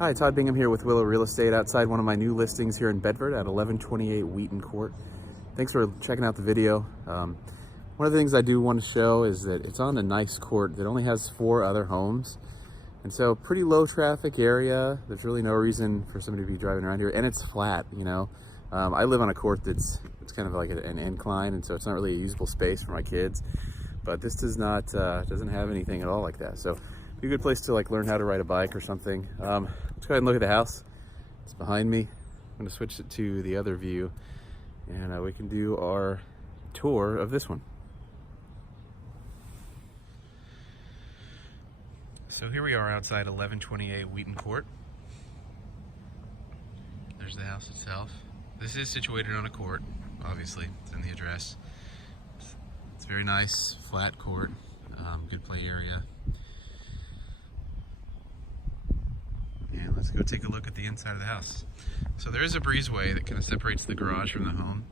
Hi, Todd Bingham here with Willow Real Estate outside one of my new listings here in Bedford at 1128 Wheaton Court. Thanks for checking out the video. One of the things I do want to show is that it's on a nice court that only has 4 other homes. And so pretty low traffic area. There's really no reason for somebody to be driving around here, and it's flat, you know. I live on a court it's kind of like an incline, and so it's not really a usable space for my kids. But this doesn't have anything at all like that. So be a good place to like learn how to ride a bike or something. Let's go ahead and look at the house. It's behind me. I'm going to switch it to the other view, and we can do our tour of this one. So here we are outside 1128 Wheaton Court. There's the house itself. This is situated on a court, obviously. It's in the address. It's very nice, flat court, good play area. And let's go take a look at the inside of the house. So there is a breezeway that kind of separates the garage from the home.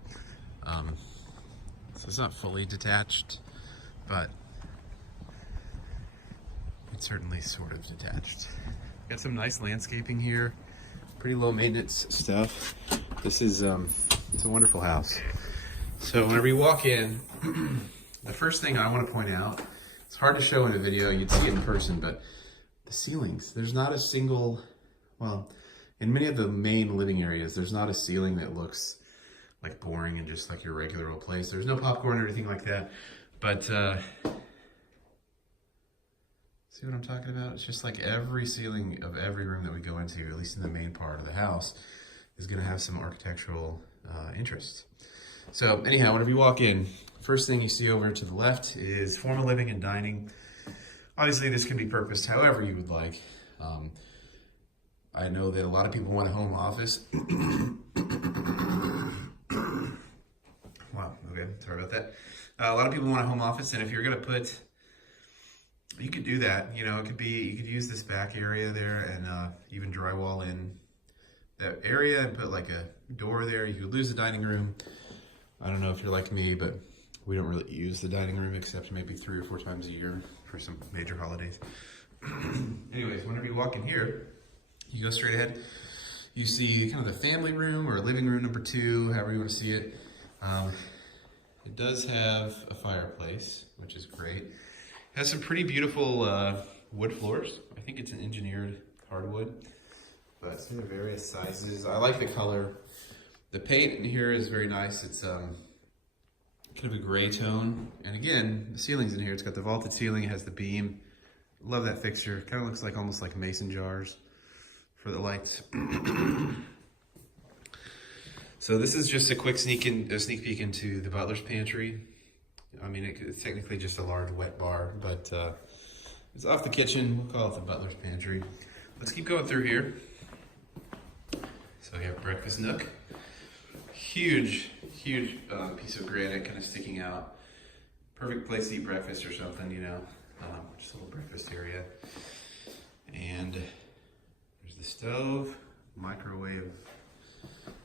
So it's not fully detached, but it's certainly sort of detached. Got some nice landscaping here, pretty low maintenance stuff. This is it's a wonderful house. So whenever you walk in, the first thing I want to point out, it's hard to show in a video, you'd see it in person, but the ceilings, there's not a single, well, in many of the main living areas, there's not a ceiling that looks like boring and just like your regular old place. There's no popcorn or anything like that, but see what I'm talking about? It's just like every ceiling of every room that we go into, at least in the main part of the house, is gonna have some architectural interest. So anyhow, whenever you walk in, first thing you see over to the left is formal living and dining. Obviously, this can be purposed however you would like. I know that a lot of people want a home office. Wow, okay, sorry about that. A lot of people want a home office, and if you're gonna put, you could do that. You know, it could be, you could use this back area there and even drywall in that area and put like a door there. You could lose the dining room. I don't know if you're like me, but we don't really use the dining room except maybe 3 or 4 times a year for some major holidays. Anyways, whenever you walk in here, you go straight ahead. You see kind of the family room or living room number 2, however you want to see it. It does have a fireplace, which is great. It has some pretty beautiful wood floors. I think it's an engineered hardwood, but it's in the various sizes. I like the color. The paint in here is very nice. It's kind of a gray tone. And again, the ceiling's in here. It's got the vaulted ceiling, it has the beam. Love that fixture. Kind of looks like almost like mason jars for the lights. So this is just a quick sneak peek into the butler's pantry. I mean, it's technically just a large wet bar, but it's off the kitchen. We'll call it the butler's pantry. Let's keep going through here. So we have breakfast nook. Huge piece of granite kind of sticking out. Perfect place to eat breakfast or something, you know. Just a little breakfast area. And there's the stove, microwave.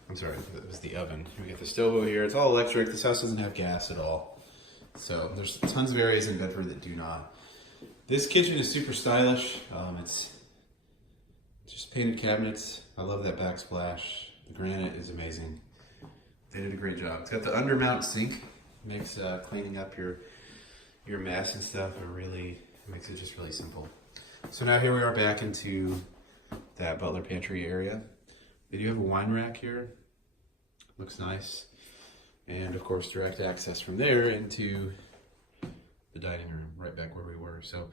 I'm sorry, it was the oven. We got the stove over here. It's all electric. This house doesn't have gas at all. So there's tons of areas in Bedford that do not. This kitchen is super stylish. It's just painted cabinets. I love that backsplash. The granite is amazing. They did a great job. It's got the undermount sink. Makes cleaning up your mess and stuff. It makes it just really simple. So now here we are back into that butler pantry area. They do have a wine rack here. Looks nice. And of course, direct access from there into the dining room, right back where we were. So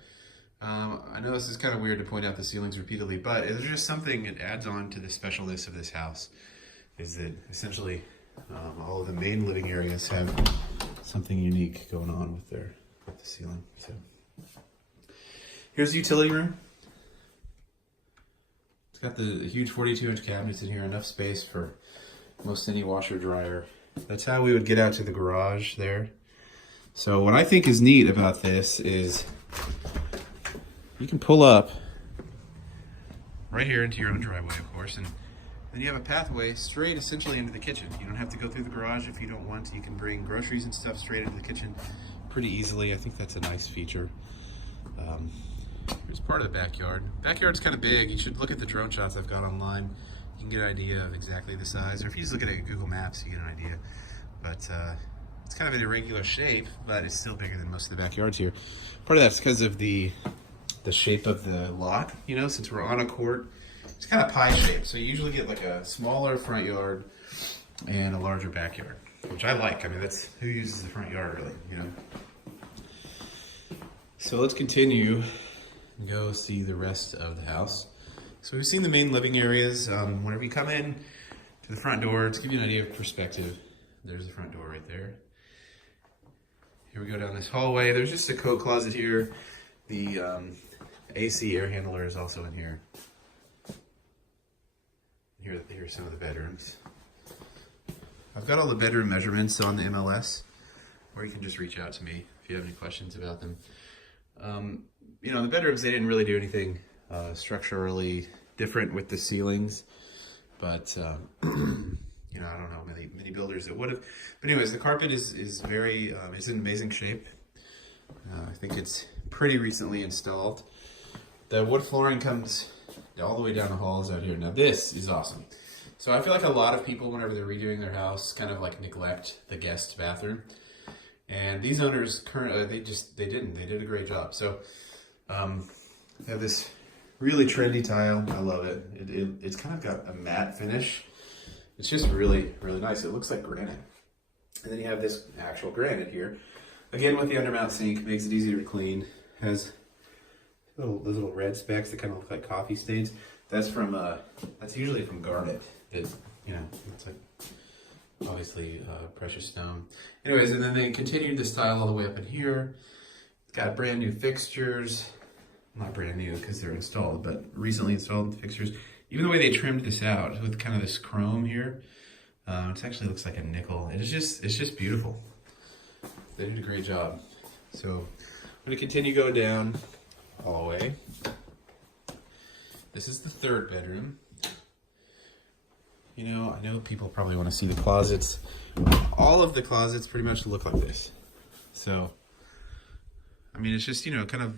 I know this is kind of weird to point out the ceilings repeatedly, but there's just something that adds on to the specialness of this house, is that essentially all of the main living areas have something unique going on with the ceiling. So here's the utility room. It's got the huge 42-inch cabinets in here, enough space for most any washer dryer. That's how we would get out to the garage there. So what I think is neat about this is you can pull up right here into your own driveway, of course, and then you have a pathway straight essentially into the kitchen. You don't have to go through the garage if you don't want to. You can bring groceries and stuff straight into the kitchen pretty easily. I think that's a nice feature. Here's part of the backyard. Backyard's kind of big. You should look at the drone shots I've got online. You can get an idea of exactly the size, or if you just look at it at Google Maps, you get an idea. But it's kind of an irregular shape, but it's still bigger than most of the backyards here. Part of that's because of the shape of the lot, you know, since we're on a court. It's kind of pie shaped, so you usually get like a smaller front yard and a larger backyard, which I like. I mean, that's who uses the front yard, really, you know. So let's continue and go see the rest of the house. So we've seen the main living areas. Whenever you come in to the front door, to give you an idea of perspective, there's the front door right there. Here we go down this hallway. There's just a coat closet here. The AC air handler is also in here. Here are some of the bedrooms. I've got all the bedroom measurements on the MLS, or you can just reach out to me if you have any questions about them. You know, the bedrooms, they didn't really do anything structurally different with the ceilings, but you know, I don't know many builders that would have. But anyways, the carpet is very it's in amazing shape. I think it's pretty recently installed. The wood flooring comes all the way down the halls out here. Now this is awesome. So I feel like a lot of people, whenever they're redoing their house, kind of like neglect the guest bathroom. And these owners currently, they did a great job. So they have this really trendy tile. I love it. It's kind of got a matte finish. It's just really, really nice. It looks like granite. And then you have this actual granite here. Again, with the undermount sink, makes it easier to clean. Has those little red specks that kind of look like coffee stains. That's from that's usually from garnet. That, you know, it's like obviously precious stone. Anyways, and then they continued this tile all the way up in here. It's got brand new fixtures. Not brand new because they're installed, but recently installed fixtures. Even the way they trimmed this out with kind of this chrome here, it actually looks like a nickel. It's just beautiful. They did a great job. So I'm gonna continue going down all the way. This is the third bedroom. You know, I know people probably want to see the closets. All of the closets pretty much look like this. So, I mean, it's just, you know, kind of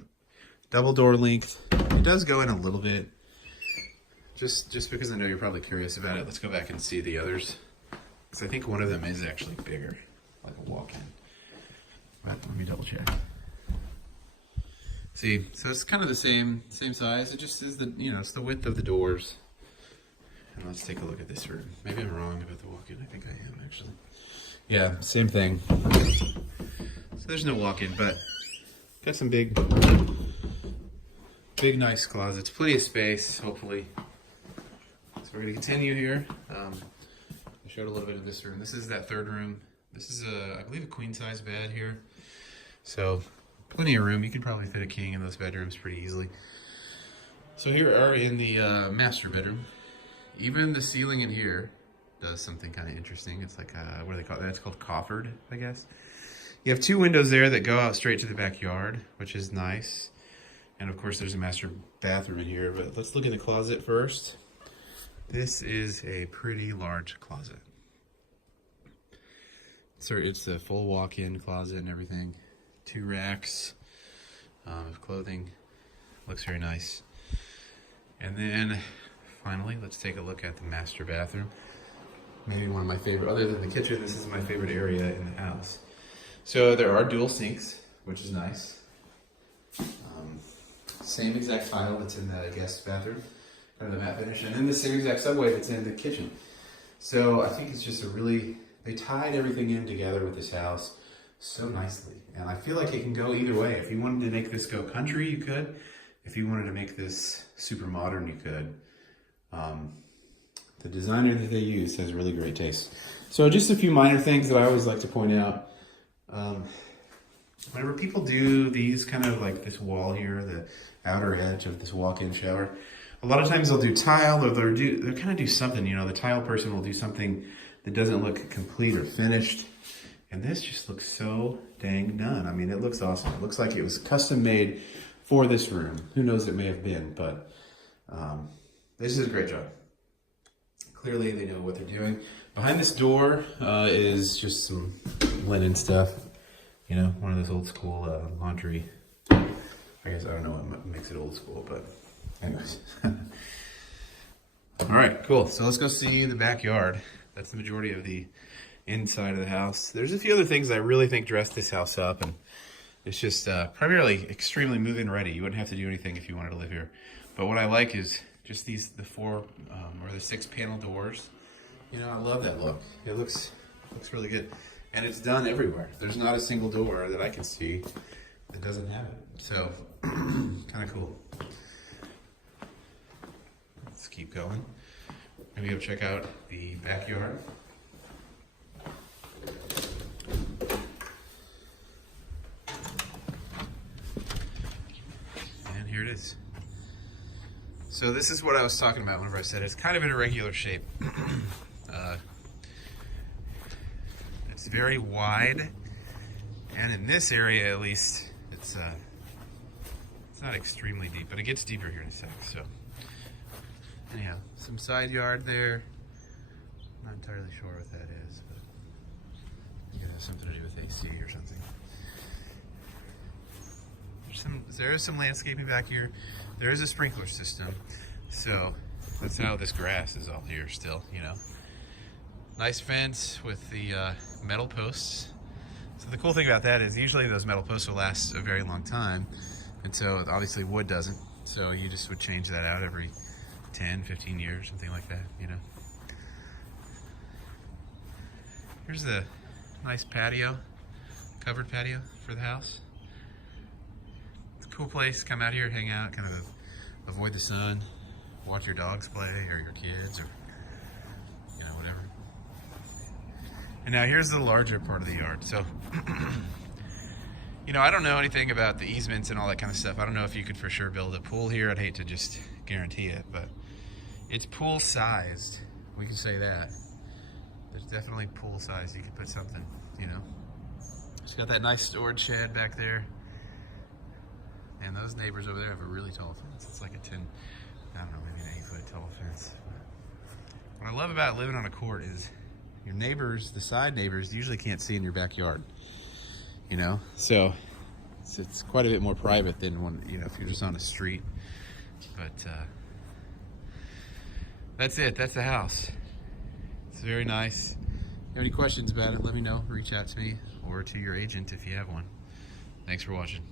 double door length. It does go in a little bit. Just because I know you're probably curious about it, let's go back and see the others. Because I think one of them is actually bigger, like a walk-in. Let me double check. See, so it's kind of the same size. It just is you know, it's the width of the doors. And let's take a look at this room. Maybe I'm wrong about the walk-in. I think I am, actually. Yeah, same thing. So there's no walk-in, but got some big nice closets. Plenty of space, hopefully. So we're going to continue here. I showed a little bit of this room. This is that third room. This is, I believe, a queen-size bed here. So plenty of room. You could probably fit a king in those bedrooms pretty easily. So here we are in the master bedroom. Even the ceiling in here does something kind of interesting. It's like, what do they call that? It's called coffered, I guess. You have two windows there that go out straight to the backyard, which is nice. And of course, there's a master bathroom in here, but let's look in the closet first. This is a pretty large closet. So it's a full walk-in closet and everything. 2 racks of clothing. Looks very nice. And then finally, let's take a look at the master bathroom. Maybe one of my favorite, other than the kitchen, this is my favorite area in the house. So there are dual sinks, which is nice. Same exact tile that's in the guest bathroom, kind of the matte finish, and then the same exact subway that's in the kitchen. So I think it's just they tied everything in together with this house so nicely. And I feel like it can go either way. If you wanted to make this go country, you could. If you wanted to make this super modern, you could. The designer that they use has really great taste. So just a few minor things that I always like to point out. Whenever people do these kind of like this wall here, the outer edge of this walk-in shower, a lot of times they'll do tile or they'll kind of do something, you know, the tile person will do something that doesn't look complete or finished. And this just looks so dang done. I mean, it looks awesome. It looks like it was custom made for this room. Who knows, it may have been, but this is a great job. Clearly they know what they're doing. Behind this door is just some linen stuff. You know, one of those old school laundry I guess I don't know what makes it old school, but anyways. All right, cool. So let's go see the backyard. That's the majority of the inside of the house. There's a few other things I really think dress this house up, and it's just primarily extremely move-in ready. You wouldn't have to do anything if you wanted to live here. But what I like is just the 4 or the 6 panel doors. You know, I love that look. It looks really good. And it's done everywhere. There's not a single door that I can see that doesn't have it. So, kind of cool. Let's keep going. Maybe go check out the backyard. And here it is. So this is what I was talking about whenever I said it's kind of an irregular shape. It's very wide, and in this area at least, it's not extremely deep, but it gets deeper here in a sec. So anyhow, some side yard there. Not entirely sure what that is, but it could have something to do with AC or something. There is some landscaping back here. There is a sprinkler system, so that's how this grass is all here still, you know. Nice fence with the metal posts. So the cool thing about that is usually those metal posts will last a very long time, and so obviously wood doesn't. So you just would change that out every 10, 15 years, something like that, you know. Here's the nice patio, covered patio for the house. It's a cool place. Come out here, hang out, kind of avoid the sun, watch your dogs play or your kids, or you know, whatever. And now here's the larger part of the yard. So, you know, I don't know anything about the easements and all that kind of stuff. I don't know if you could for sure build a pool here. I'd hate to just guarantee it, but it's pool sized. We can say that. There's definitely pool sized. You could put something, you know. It's got that nice storage shed back there. And those neighbors over there have a really tall fence. It's like a 10, I don't know, maybe an 8-foot tall fence. What I love about living on a court is your neighbors, the side neighbors, usually can't see in your backyard, you know? So it's quite a bit more private than when, you know, if you're just on a street. But that's it. That's the house. It's very nice. If you have any questions about it, let me know. Reach out to me or to your agent if you have one. Thanks for watching.